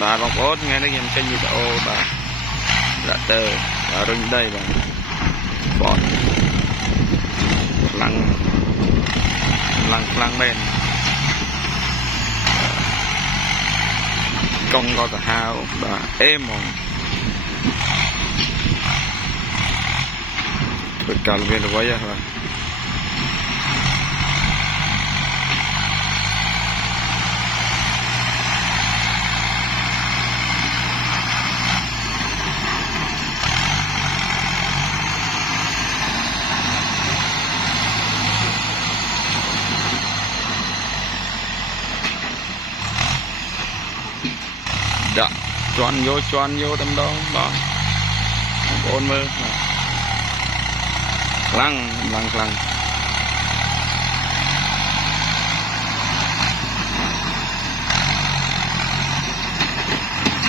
bà bọc ốt nghe nó game kênh video bà đã tờ bà rừng đây bà bọt lăng lăng lăng bên công có cả hao bà êm mà thôi cả viên được vậy rồi đã choan vô tầm đó đó ôn mơ lăng lăng lăng